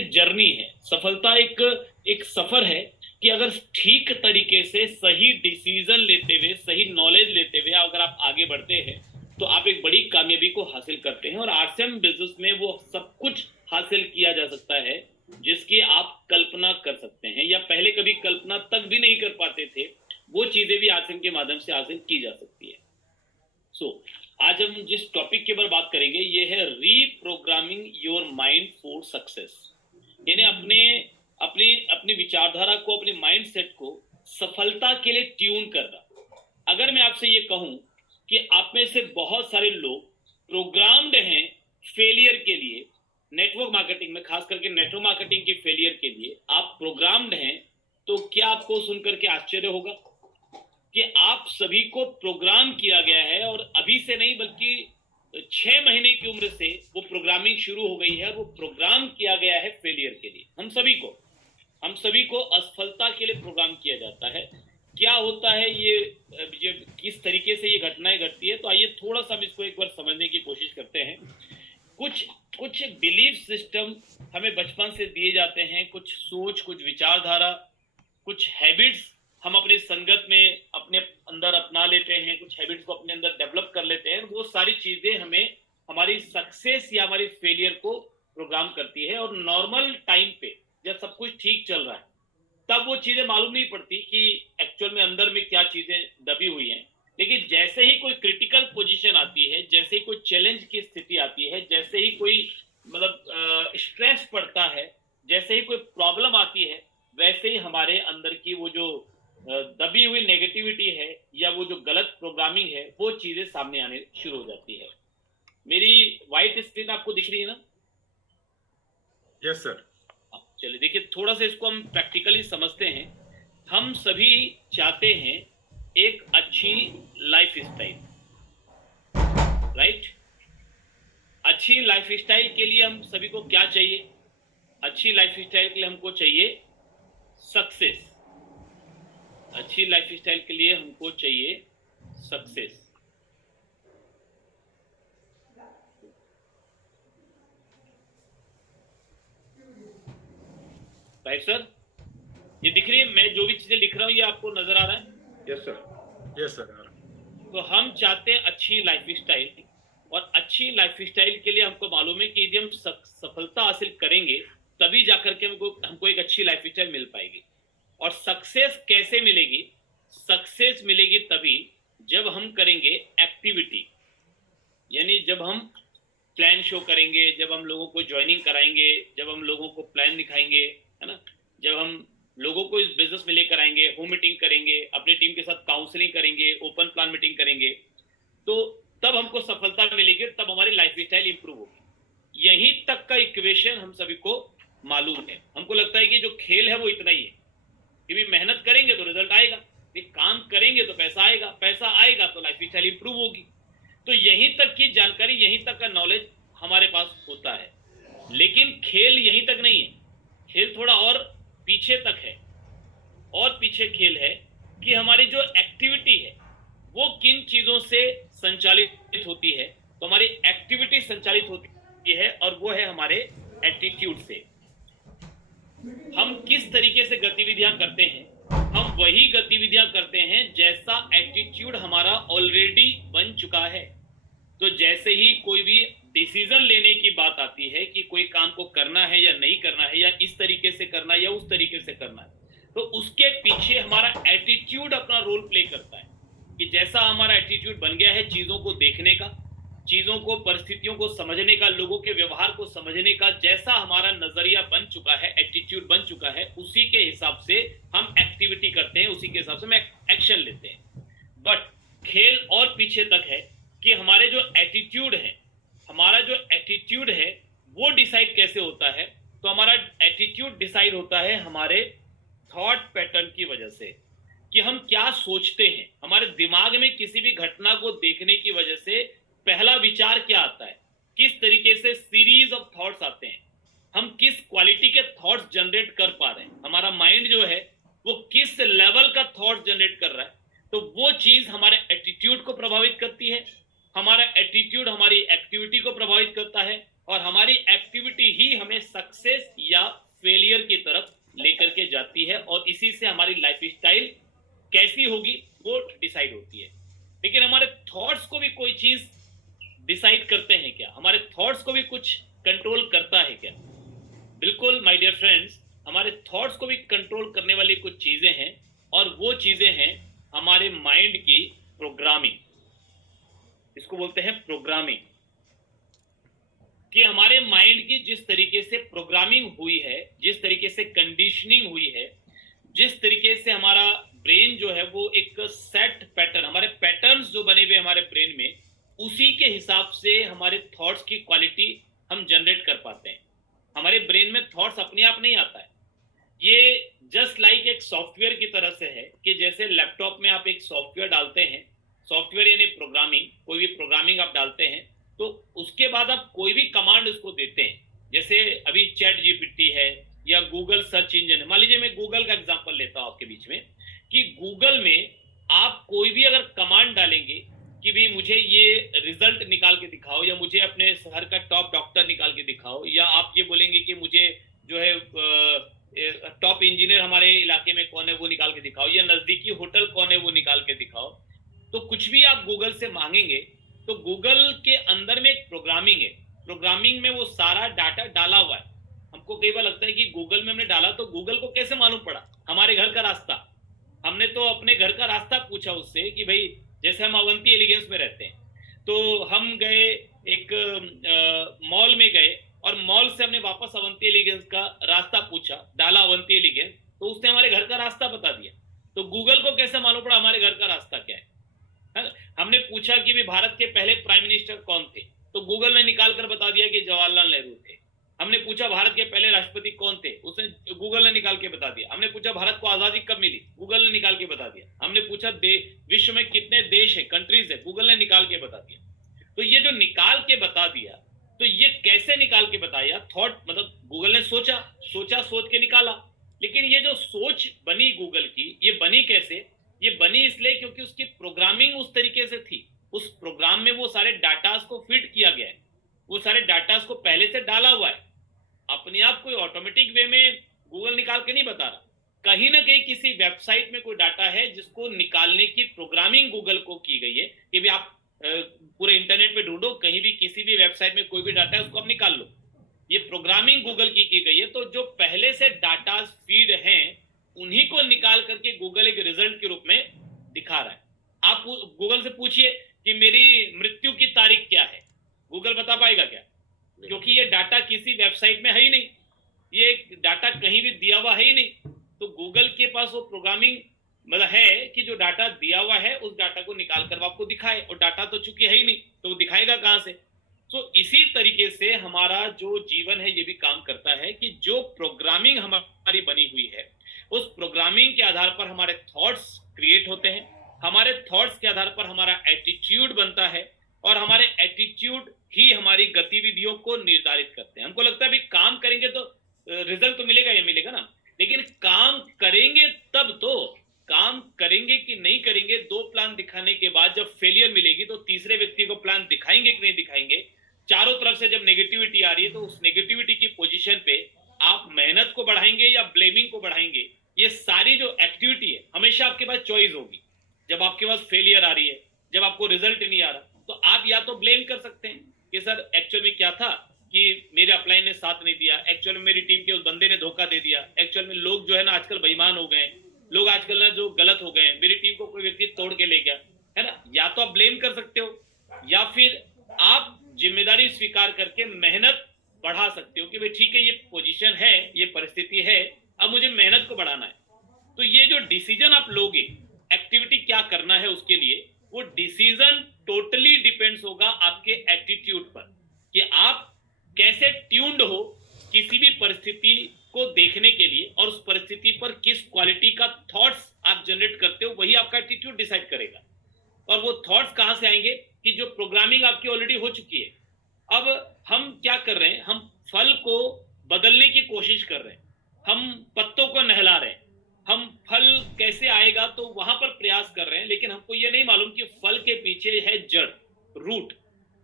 Journey है, सफलता एक एक सफर है कि अगर ठीक तरीके से सही डिसीजन लेते हुए, सही नॉलेज लेते हुए अगर आप आगे बढ़ते हैं तो आप एक बड़ी कामयाबी को हासिल करते हैं। और आरसीएम बिजनेस में वो सब कुछ हासिल किया जा सकता है जिसकी आप कल्पना कर सकते हैं या पहले कभी कल्पना तक भी नहीं कर पाते थे। वो चीजें भी आरसीएम के माध्यम से हासिल की जा सकती है। आज हम जिस टॉपिक के ऊपर बात करेंगे ये है reprogramming your mind for success. यानी अपने अपनी अपनी विचारधारा को, अपने माइंड सेट को सफलता के लिए ट्यून करना। अगर मैं आपसे ये कहूं कि आप में से बहुत सारे लोग प्रोग्राम्ड हैं फेलियर के लिए, नेटवर्क मार्केटिंग में, खास करके नेटवर्क मार्केटिंग की फेलियर के लिए आप प्रोग्राम्ड हैं, तो क्या आपको सुनकर के आश्चर्य होगा कि आप सभी को प्रोग्राम किया गया है और अभी से नहीं बल्कि 6 महीने की उम्र से वो प्रोग्रामिंग शुरू हो गई है। वो प्रोग्राम किया गया है फेलियर के लिए। हम सभी को असफलता के लिए प्रोग्राम किया जाता है। क्या होता है ये किस तरीके से ये घटनाएं घटती है, तो आइए थोड़ा सा हम इसको एक बार समझने की कोशिश करते हैं। कुछ कुछ बिलीफ सिस्टम हमें बचपन से दिए जाते हैं, कुछ सोच, कुछ विचारधारा, कुछ हैबिट्स हम अपनी संगत में अपने अंदर अपना लेते हैं, कुछ हैबिट्स को अपने अंदर डेवलप कर लेते हैं। वो सारी चीजें हमें हमारी सक्सेस या हमारी फेलियर को प्रोग्राम करती है। और नॉर्मल टाइम पे जब सब कुछ ठीक चल रहा है तब वो चीजें मालूम नहीं पड़ती कि एक्चुअल में अंदर में क्या चीजें दबी हुई हैं। लेकिन जैसे ही कोई क्रिटिकल पोजीशन आती है, जैसे ही कोई चैलेंज की स्थिति आती है, जैसे ही कोई मतलब स्ट्रेस पड़ता है, जैसे ही कोई प्रॉब्लम आती है, वैसे ही हमारे अंदर की वो जो दबी हुई नेगेटिविटी है या वो जो गलत प्रोग्रामिंग है वो चीजें सामने आने शुरू हो जाती है। मेरी व्हाइट स्क्रीन आपको दिख रही है ना? Yes sir. चलिए देखिए, थोड़ा सा इसको हम प्रैक्टिकली समझते हैं। हम सभी चाहते हैं एक अच्छी लाइफ स्टाइल, राइट? अच्छी लाइफ स्टाइल के लिए हम सभी को क्या चाहिए? अच्छी लाइफ स्टाइल के लिए हमको चाहिए सक्सेस। अच्छी लाइफ स्टाइल के लिए हमको चाहिए सक्सेस। Right sir? ये दिख रही है? मैं जो भी चीजें लिख रहा हूं ये आपको नजर आ रहा है? Yes sir. Yes sir. तो हम चाहते हैं अच्छी लाइफ स्टाइल, और अच्छी लाइफ स्टाइल के लिए हमको मालूम है कि यदि हम सफलता हासिल करेंगे तभी जाकर के हमको एक अच्छी लाइफ स्टाइल मिल पाएगी। और सक्सेस कैसे मिलेगी? सक्सेस मिलेगी तभी जब हम करेंगे एक्टिविटी। यानी जब हम प्लान शो करेंगे, जब हम लोगों को ज्वाइनिंग कराएंगे, जब हम लोगों को प्लान दिखाएंगे, है ना, जब हम लोगों को इस बिजनेस में लेकर आएंगे, होम मीटिंग करेंगे, अपनी टीम के साथ काउंसलिंग करेंगे, ओपन प्लान मीटिंग करेंगे, तो तब हमको सफलता मिलेगी, तब हमारी लाइफ स्टाइल इंप्रूव होगी। यहीं तक का इक्वेशन हम सभी को मालूम है। हमको लगता है कि जो खेल है वो इतना ही है कि भी मेहनत करेंगे तो रिजल्ट आएगा, काम करेंगे तो पैसा आएगा, पैसा आएगा तो लाइफ स्टाइल इंप्रूव होगी। तो यहीं तक की जानकारी, यहीं तक का नॉलेज हमारे पास होता है। लेकिन खेल यहीं तक नहीं है, खेल थोड़ा और पीछे तक है। और पीछे खेल है कि हमारी जो एक्टिविटी है वो किन चीजों से संचालित होती है। तो हमारी एक्टिविटी संचालित होती है और वो है हमारे एटीट्यूड से। हम किस तरीके से गतिविधियां करते हैं, हम वही गतिविधियां करते हैं जैसा एटीट्यूड हमारा ऑलरेडी बन चुका है। तो जैसे ही कोई भी डिसीजन लेने की बात आती है कि कोई काम को करना है या नहीं करना है, या इस तरीके से करना है या उस तरीके से करना है, तो उसके पीछे हमारा एटीट्यूड अपना रोल प्ले करता है। कि जैसा हमारा एटीट्यूड बन गया है चीजों को देखने का, चीजों को, परिस्थितियों को समझने का, लोगों के व्यवहार को समझने का, जैसा हमारा नजरिया बन चुका है, एटीट्यूड बन चुका है, उसी के हिसाब से हम एक्टिविटी करते हैं, उसी के हिसाब से हम एक्शन लेते हैं। बट खेल और पीछे तक है कि हमारे जो एटीट्यूड है, हमारा जो एटीट्यूड है वो डिसाइड कैसे होता है। तो हमारा एटीट्यूड डिसाइड होता है हमारे थॉट पैटर्न की वजह से, कि हम क्या सोचते हैं। हमारे दिमाग में किसी भी घटना को देखने की वजह से पहला विचार क्या आता है, किस तरीके से सीरीज ऑफ थॉट्स आते हैं, हम किस क्वालिटी के थॉट्स जनरेट कर पा रहे हैं, हमारा माइंड जो है वो किस लेवल का थॉट जनरेट कर रहा है। तो वो चीज हमारे एटीट्यूड को प्रभावित करती है, हमारा एटीट्यूड हमारी एक्टिविटी को प्रभावित करता है, और हमारी एक्टिविटी ही हमें सक्सेस या इसी से हमारी लाइफ स्टाइल कैसी होगी वो डिसाइड होती है। लेकिन हमारे थॉट्स को भी कोई चीज डिसाइड करते हैं क्या? हमारे थॉट्स को भी कुछ कंट्रोल करता है क्या? बिल्कुल माय डियर फ्रेंड्स, हमारे थॉट्स को भी कंट्रोल करने वाली कुछ चीजें हैं, और वो चीजें हैं हमारे माइंड की प्रोग्रामिंग। इसको बोलते हैं प्रोग्रामिंग। कि हमारे माइंड की जिस तरीके से प्रोग्रामिंग हुई है, जिस तरीके से कंडीशनिंग हुई है, जिस तरीके से हमारा ब्रेन जो है वो एक सेट पैटर्न, हमारे पैटर्न्स जो बने हुए हमारे ब्रेन में, उसी के हिसाब से हमारे थॉट्स की क्वालिटी हम जनरेट कर पाते हैं। हमारे ब्रेन में थॉट्स अपने आप नहीं आता है। ये जस्ट लाइक एक सॉफ्टवेयर की तरह से है कि जैसे लैपटॉप में आप एक सॉफ्टवेयर डालते हैं, सॉफ्टवेयर यानी प्रोग्रामिंग, कोई भी प्रोग्रामिंग आप डालते हैं तो उसके बाद आप कोई भी कमांड उसको देते हैं। जैसे अभी चैट जीपीटी है या गूगल सर्च इंजन है, मान लीजिए मैं गूगल का एग्जांपल लेता हूं आपके बीच में, कि गूगल में आप कोई भी अगर कमांड डालेंगे कि भी मुझे ये रिजल्ट निकाल के दिखाओ, या मुझे अपने शहर का टॉप डॉक्टर निकाल के दिखाओ, या आप ये बोलेंगे कि मुझे जो है टॉप इंजीनियर हमारे इलाके में कौन है वो निकाल के दिखाओ, या नजदीकी होटल कौन है वो निकाल के दिखाओ, तो कुछ भी आप गूगल से मांगेंगे तो गूगल के अंदर में एक प्रोग्रामिंग है। प्रोग्रामिंग में वो सारा डाटा डाला हुआ है। हमको कई बार लगता है कि गूगल में हमने डाला तो गूगल को कैसे मालूम पड़ा हमारे घर का रास्ता? हमने तो अपने घर का रास्ता पूछा उससे कि भाई, जैसे हम अवंती एलिगेंस में रहते हैं तो हम गए एक मॉल में गए, और मॉल से हमने वापस अवंती एलिगेंस का रास्ता पूछा, डाला अवंती एलिगेंस, तो उसने हमारे घर का रास्ता बता दिया। तो गूगल को कैसे मालूम पड़ा हमारे घर का रास्ता क्या है? हमने पूछा कि भी भारत के पहले प्राइम मिनिस्टर कौन थे, तो गूगल ने निकाल कर बता दिया कि जवाहरलाल नेहरू थे। हमने पूछा भारत के पहले राष्ट्रपति कौन थे, उसने गूगल ने निकाल के बता दिया। हमने पूछा भारत को आजादी कब मिली, गूगल ने निकाल के बता दिया। हमने पूछा विश्व में कितने देश है, कंट्रीज है, गूगल ने निकाल के बता दिया। तो ये जो निकाल के बता दिया, तो ये कैसे निकाल के बताया? थॉट, मतलब गूगल ने सोचा, सोच के निकाला। लेकिन ये जो सोच बनी गूगल की, ये बनी कैसे? ये बनी इसलिए क्योंकि उसकी प्रोग्रामिंग उस तरीके से थी। उस प्रोग्राम में वो सारे डाटास को फीड किया गया है, वो सारे डाटास को पहले से डाला हुआ है। अपने आप कोई ऑटोमेटिक वे में गूगल निकाल के नहीं बता रहा। कहीं ना कहीं किसी वेबसाइट में कोई डाटा है जिसको निकालने की प्रोग्रामिंग गूगल को की गई है कि भी आप पूरे इंटरनेट पे ढूंढो, कहीं भी किसी भी वेबसाइट में कोई भी डाटा है उसको आप निकाल लो। ये प्रोग्रामिंग गूगल की गई है। तो जो पहले से डाटा फीड हैं उन्हीं को निकाल करके गूगल एक रिजल्ट के रूप में दिखा रहा है। आप गूगल से पूछिए कि मेरी मृत्यु की तारीख क्या है, गूगल बता पाएगा क्या? क्योंकि ये डाटा किसी वेबसाइट में है ही नहीं, ये डाटा कहीं भी दिया हुआ है ही नहीं। तो गूगल के पास वो प्रोग्रामिंग मतलब है कि जो डाटा दिया हुआ है उस डाटा को निकाल कर आपको दिखाए, और डाटा तो चूंकि है ही नहीं तो वो दिखाएगा कहां से? तो इसी तरीके से हमारा जो जीवन है ये भी काम करता है कि जो प्रोग्रामिंग हमारी बनी हुई है उस प्रोग्रामिंग के आधार पर हमारे थॉट्स क्रिएट होते हैं, हमारे थॉट्स के आधार पर हमारा एटीट्यूड बनता है, और हमारे एटीट्यूड ही हमारी गतिविधियों को निर्धारित करते हैं। हमको लगता है भी काम करेंगे तो रिजल्ट तो मिलेगा, ये मिलेगा ना, लेकिन काम करेंगे तब तो, काम करेंगे कि नहीं करेंगे, दो प्लान दिखाने के बाद जब फेलियर मिलेगी तो तीसरे व्यक्ति को प्लान दिखाएंगे कि नहीं दिखाएंगे। चारों तरफ से जब नेगेटिविटी आ रही है तो उस नेगेटिविटी की पोजीशन पे आप मेहनत को बढ़ाएंगे या ब्लेमिंग को बढ़ाएंगे। ये सारी जो एक्टिविटी है हमेशा आपके पास चॉइस होगी। जब आपके पास फेलियर आ रही है, जब आपको रिजल्ट नहीं आ रहा, तो आप या तो ब्लेम कर सकते हैं कि सर एक्चुअल में क्या था कि मेरे अपलाइन ने साथ नहीं दिया, एक्चुअल में मेरी टीम के उस बंदे ने धोखा दे दिया, एक्चुअल में लोग जो है ना आजकल बेईमान हो गए, लोग आजकल ना जो गलत हो गए, मेरी टीम को कोई व्यक्ति तोड़ के ले गया, है ना। या तो आप ब्लेम कर सकते हो या फिर आप जिम्मेदारी स्वीकार करके मेहनत बढ़ा सकते हो कि भाई ठीक है ये पोजीशन है, ये परिस्थिति है, अब मुझे मेहनत को बढ़ाना है। तो ये जो डिसीजन आप लोगे एक्टिविटी क्या करना है उसके लिए, वो डिसीजन टोटली डिपेंड्स होगा आपके एटीट्यूड पर कि आप कैसे ट्यून्ड हो किसी भी परिस्थिति को देखने के लिए, और उस परिस्थिति पर किस क्वालिटी का थॉट्स आप जनरेट करते हो, वही आपका एटीट्यूड डिसाइड करेगा। और वो थॉट्स कहां से आएंगे कि जो प्रोग्रामिंग आपकी ऑलरेडी हो चुकी है। अब हम क्या कर रहे हैं, हम फल को बदलने की कोशिश कर रहे हैं, हम पत्तों को नहला रहे हैं, हम फल कैसे आएगा तो वहां पर प्रयास कर रहे हैं, लेकिन हमको ये नहीं मालूम कि फल के पीछे है जड़, रूट।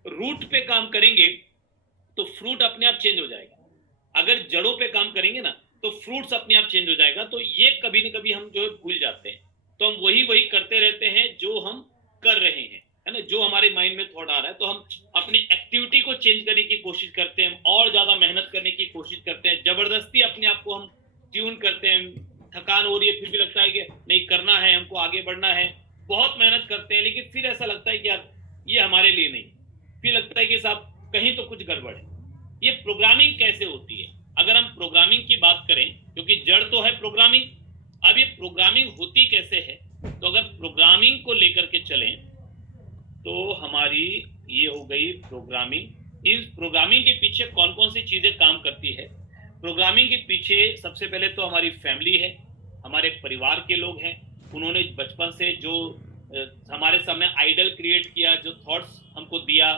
रूट पे काम करेंगे तो फ्रूट अपने आप चेंज हो जाएगा। अगर जड़ों पे काम करेंगे ना तो फ्रूट्स अपने आप चेंज हो जाएगा। तो ये कभी न कभी हम जो है भूल जाते हैं, तो हम वही वही करते रहते हैं जो हम कर रहे हैं, है ना, जो हमारे माइंड में थॉट आ रहा है। तो हम अपनी एक्टिविटी को चेंज करने की कोशिश करते हैं, और ज्यादा मेहनत करने की कोशिश करते हैं, जबरदस्ती अपने आप को हम ट्यून करते हैं। थकान हो रही है फिर भी लगता है कि नहीं करना है, हमको आगे बढ़ना है, बहुत मेहनत करते हैं, लेकिन फिर ऐसा लगता है कि यार ये हमारे लिए नहीं, फिर लगता है कि साहब कहीं तो कुछ गड़बड़ है। ये प्रोग्रामिंग कैसे होती है? अगर हम प्रोग्रामिंग की बात करें, क्योंकि जड़ तो है प्रोग्रामिंग, अब ये प्रोग्रामिंग होती कैसे है? तो अगर प्रोग्रामिंग को लेकर के चलें तो हमारी ये हो गई प्रोग्रामिंग। इस प्रोग्रामिंग के पीछे कौन कौन सी चीजें काम करती है? प्रोग्रामिंग के पीछे सबसे पहले तो हमारी फैमिली है, हमारे परिवार के लोग हैं। उन्होंने बचपन से जो हमारे सामने आइडल क्रिएट किया, जो थॉट्स हमको दिया,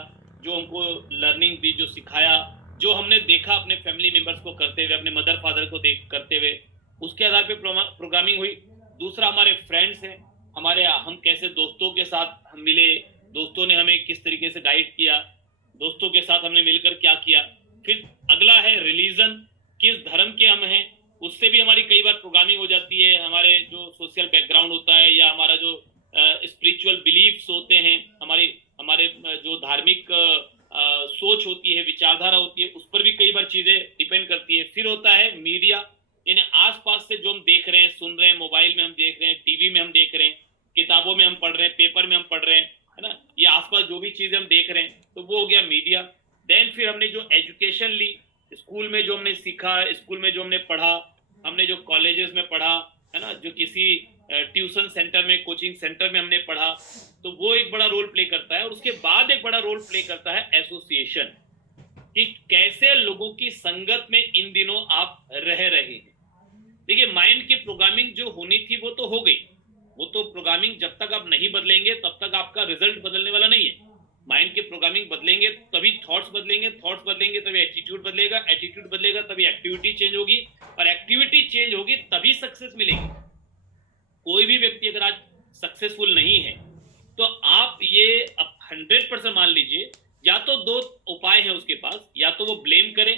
जो हमको लर्निंग दी, जो सिखाया, जो हमने देखा अपने फैमिली मेंबर्स को करते हुए, अपने मदर फादर को देख करते हुए, उसके आधार पे प्रोग्रामिंग हुई। दूसरा हमारे फ्रेंड्स हैं, हमारे हम कैसे दोस्तों के साथ हम मिले, दोस्तों ने हमें किस तरीके से गाइड किया, दोस्तों के साथ हमने मिलकर क्या किया। फिर अगला है रिलीजन, किस धर्म के हम हैं, उससे भी हमारी कई बार प्रोग्रामिंग हो जाती है। हमारे जो सोशल बैकग्राउंड होता है, या हमारा जो स्पिरिचुअल बिलीफ्स होते हैं, हमारे हमारे जो धार्मिक सोच होती है, विचारधारा होती है, उस पर भी कई बार चीजें डिपेंड करती है। फिर होता है मीडिया, यानी आसपास से जो हम देख रहे हैं, सुन रहे हैं, मोबाइल में हम देख रहे हैं, टीवी में हम देख रहे हैं, किताबों में हम पढ़ रहे हैं, पेपर में हम पढ़ रहे हैं, है ना, ये आसपास जो भी चीजें हम देख रहे हैं, तो वो हो गया मीडिया। देन फिर हमने जो एजुकेशन ली, स्कूल में जो हमने सीखा, स्कूल में जो हमने पढ़ा, हमने जो कॉलेजेस में पढ़ा, है ना, जो किसी ट्यूशन सेंटर में, कोचिंग सेंटर में हमने पढ़ा, तो वो एक बड़ा रोल प्ले करता है। और उसके बाद एक बड़ा रोल प्ले करता है एसोसिएशन, कि कैसे लोगों की संगत में इन दिनों आप रह रहे हैं। देखिए, माइंड की प्रोग्रामिंग जो होनी थी वो तो हो गई, वो तो प्रोग्रामिंग जब तक आप नहीं बदलेंगे तब तक आपका रिजल्ट बदलने वाला नहीं है। माइंड की प्रोग्रामिंग बदलेंगे तभी थॉट्स बदलेंगे, थॉट्स बदलेंगे तभी एटीट्यूड बदलेगा, एटीट्यूड बदलेगा तभी एक्टिविटी चेंज होगी, और एक्टिविटी चेंज होगी तभी सक्सेस मिलेगी। कोई भी व्यक्ति अगर आज सक्सेसफुल नहीं है, तो आप ये अब 100% मान लीजिए, या तो दो उपाय है उसके पास, या तो वो ब्लेम करे,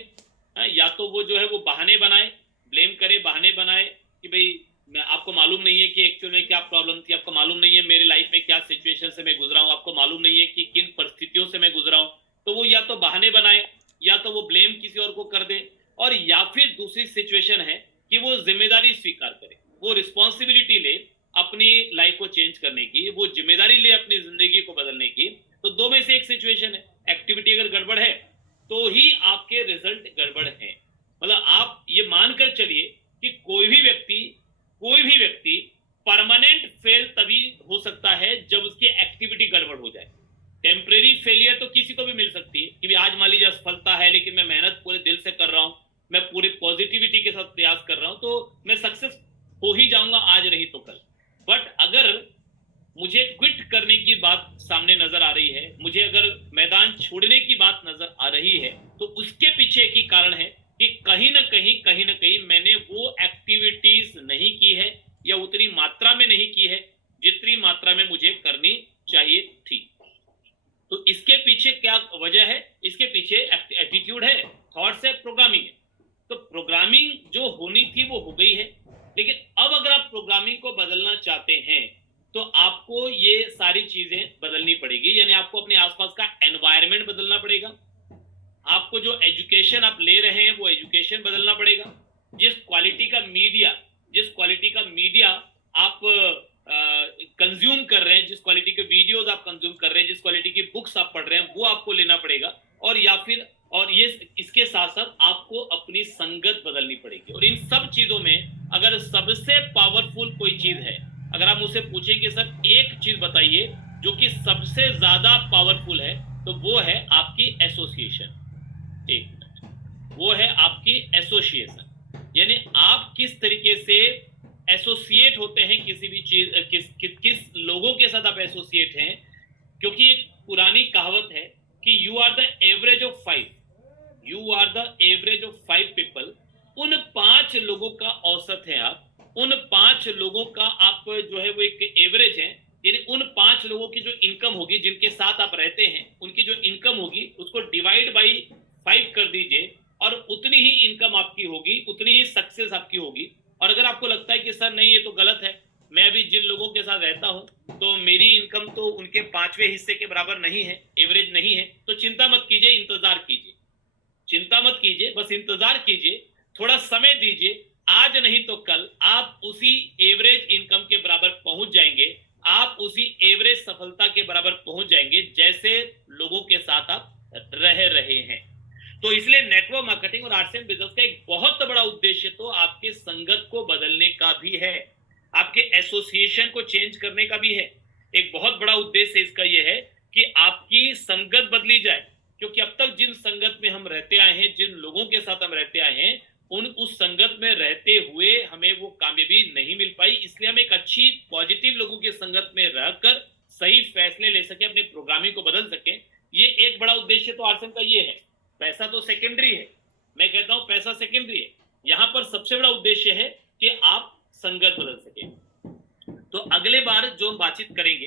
या तो वो जो है वो बहाने बनाए, ब्लेम करे, बहाने बनाए कि भाई मैं, आपको मालूम नहीं है कि एक्चुअल में क्या प्रॉब्लम थी, आपको मालूम नहीं है मेरे लाइफ में क्या सिचुएशन से मैं गुजरा हूँ, आपको मालूम नहीं है कि किन परिस्थितियों से मैं गुजरा हूँ। तो वो या तो बहाने बनाए, या तो वो ब्लेम किसी और को कर दे, और या फिर दूसरी सिचुएशन है कि वो जिम्मेदारी स्वीकार करे, वो रिस्पॉन्सिबिलिटी ले अपनी लाइफ को चेंज करने की, वो जिम्मेदारी ले अपनी जिंदगी को बदलने की। तो दो में से एक सिचुएशन है। एक्टिविटी अगर गड़बड़ है तो ही आपके रिजल्ट गड़बड़ है। मतलब आप ये मानकर चलिए कि कोई भी व्यक्ति परमानेंट फेल तभी हो सकता है जब उसकी एक्टिविटी गड़बड़ हो जाए। टेम्परेरी फेलियर तो किसी को भी मिल सकती है कि आज मान लीजिए असफलता है, लेकिन मैं मेहनत पूरे दिल से कर रहा हूं, मैं पूरे पॉजिटिविटी के साथ प्रयास कर रहा हूं, तो मैं सक्सेस हो ही जाऊंगा, आज नहीं तो कल। बट अगर मुझे क्विट करने की बात सामने नजर आ रही है, मुझे अगर मैदान छोड़ने की बात नजर आ रही है, तो उसके पीछे एक ही कारण है कि कहीं ना कहीं मैंने वो एक्टिविटीज नहीं की है, या उतनी मात्रा में नहीं की है जितनी मात्रा में मुझे करनी चाहिए थी। तो इसके पीछे क्या वजह है? इसके पीछे एटीट्यूड है, थॉट्स है, प्रोग्रामिंग है। तो प्रोग्रामिंग जो होनी थी वो हो गई है, लेकिन अब अगर आप प्रोग्रामिंग को बदलना चाहते हैं तो आपको ये सारी चीजें बदलनी पड़ेगी। यानी आपको अपने आसपास का एनवायरनमेंट बदलना पड़ेगा, आपको जो एजुकेशन आप ले रहे हैं वो एजुकेशन बदलना पड़ेगा, जिस क्वालिटी का मीडिया आप कंज्यूम कर रहे हैं, जिस क्वालिटी के वीडियोस आप कंज्यूम कर रहे हैं, जिस क्वालिटी की बुक्स आप पढ़ रहे हैं, वो आपको लेना पड़ेगा। और या फिर और ये इसके साथ साथ आपको अपनी संगत बदलनी पड़ेगी। और इन सब चीजों में अगर सबसे पावरफुल कोई चीज है, अगर आप मुझसे पूछें कि सर एक चीज बताइए जो कि सबसे ज्यादा पावरफुल है, तो वो है आपकी एसोसिएशन। एक मिनट, वो है आपकी एसोसिएशन। यानी आप किस तरीके से एसोसिएट होते हैं किसी भी चीज, किस लोगों के साथ आप एसोसिएट हैं। क्योंकि एक पुरानी कहावत है कि you are the average of 5 people. उन 5 लोगों का औसत है आप, उन 5 लोगों का आप जो है वो एक एवरेज है। यानी उन 5 लोगों की जो इनकम होगी, जिनके साथ आप रहते हैं, उनकी जो इनकम होगी उसको डिवाइड बाई 5 कर दीजिए, और उतनी ही इनकम आपकी होगी, उतनी ही सक्सेस आपकी होगी। और अगर आपको लगता है कि सर नहीं ये तो गलत है, मैं अभी जिन लोगों के साथ रहता हूं तो मेरी इनकम तो उनके 5वें हिस्से के बराबर नहीं है, एवरेज नहीं है, तो चिंता मत कीजिए, इंतजार कीजिए, चिंता मत कीजिए, बस इंतजार कीजिए, थोड़ा समय दीजिए। आज नहीं तो कल आप उसी एवरेज इनकम के बराबर पहुंच जाएंगे, आप उसी एवरेज सफलता के बराबर पहुंच जाएंगे जैसे लोगों के साथ आप रह रहे हैं। तो इसलिए नेटवर्क मार्केटिंग और आर्ट्स एंड बिजनेस का एक बहुत बड़ा उद्देश्य तो आपके संगत को बदलने का भी है, आपके एसोसिएशन को चेंज करने का भी है। एक बहुत बड़ा उद्देश्य इसका यह है कि आपकी संगत बदली जाए, क्योंकि अब तक जिन संगत में हम रहते आए हैं, जिन लोगों के साथ हम रहते आए हैं, उस संगत में रहते हुए हमें वो कामयाबी नहीं मिल पाई। इसलिए हम एक अच्छी पॉजिटिव लोगों की संगत में रहकर सही फैसले ले सके, अपने प्रोग्रामिंग को बदल सके। ये एक बड़ा उद्देश्य तो आरएसएम का ये है। पैसा तो सेकेंडरी है, मैं कहता हूं पैसा सेकेंडरी है, यहां पर सबसे बड़ा उद्देश्य है कि आप संगत बदल सके। तो अगले बार जो हम बातचीत करेंगे